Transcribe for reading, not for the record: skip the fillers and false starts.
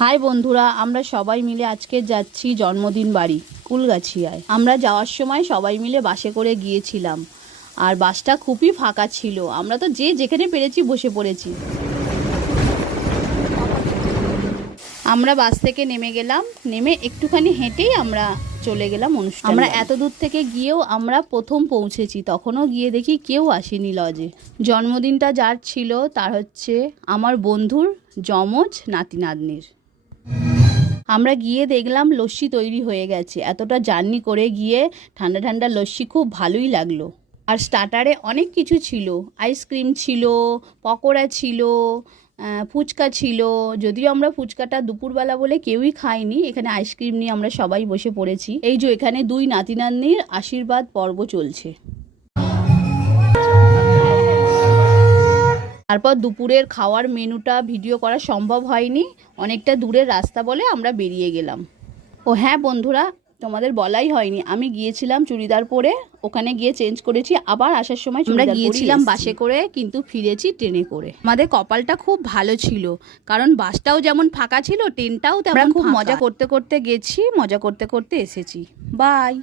High বন্ধুরা, আমরা সবাই মিলে আজকে যাচ্ছি জন্মদিন বাড়ি কুলগাছিয়ায়। আমরা যাওয়ার সময় সবাই মিলে বাসে করে গিয়েছিলাম, আর বাসটা খুবই ফাঁকা ছিল। আমরা তো যে যেখানে পেরেছি বসে পড়েছি। আমরা বাস থেকে নেমে গেলাম, নেমে একটুখানি হেঁটেই আমরা চলে গেলাম অনুষ্ঠান। আমরা এত দূর থেকে গিয়েও আমরা প্রথম পৌঁছেছি, তখনও গিয়ে দেখি কেউ আসেনি লজে। জন্মদিনটা যার ছিল তার হচ্ছে আমার বন্ধুর যমজ নাতি নাতনির। আমরা গিয়ে দেখলাম লস্যি তৈরি হয়ে গেছে। এতটা জার্নি করে গিয়ে ঠান্ডা ঠান্ডা লস্যি খুব ভালোই লাগলো। আর স্টার্টারে অনেক কিছু ছিল, আইসক্রিম ছিল, পকোড়া ছিল, ফুচকা ছিল। যদিও আমরা ফুচকাটা দুপুরবেলা বলে কেউই খাইনি, এখানে আইসক্রিম নিয়ে আমরা সবাই বসে পড়েছি। এই যে এখানে দুই নাতি নাতনির আশীর্বাদ পর্ব চলছে। তারপর দুপুরের খাওয়ার মেনুটা ভিডিও করা সম্ভব হয়নি, অনেকটা দূরের রাস্তা বলে আমরা বেরিয়ে গেলাম। ও হ্যাঁ বন্ধুরা, তোমাদের বলাই হয়নি, আমি গিয়েছিলাম চুড়িদার পরে, ওখানে গিয়ে চেঞ্জ করেছি, আবার আসার সময় আমরা গিয়েছিলাম বাসে করে, কিন্তু ফিরেছি ট্রেনে করে। আমাদের কপালটা খুব ভালো ছিল, কারণ বাসটাও যেমন ফাঁকা ছিল, ট্রেনটাও তেমন। খুব মজা করতে করতে গেছি, মজা করতে করতে এসেছি। বাই।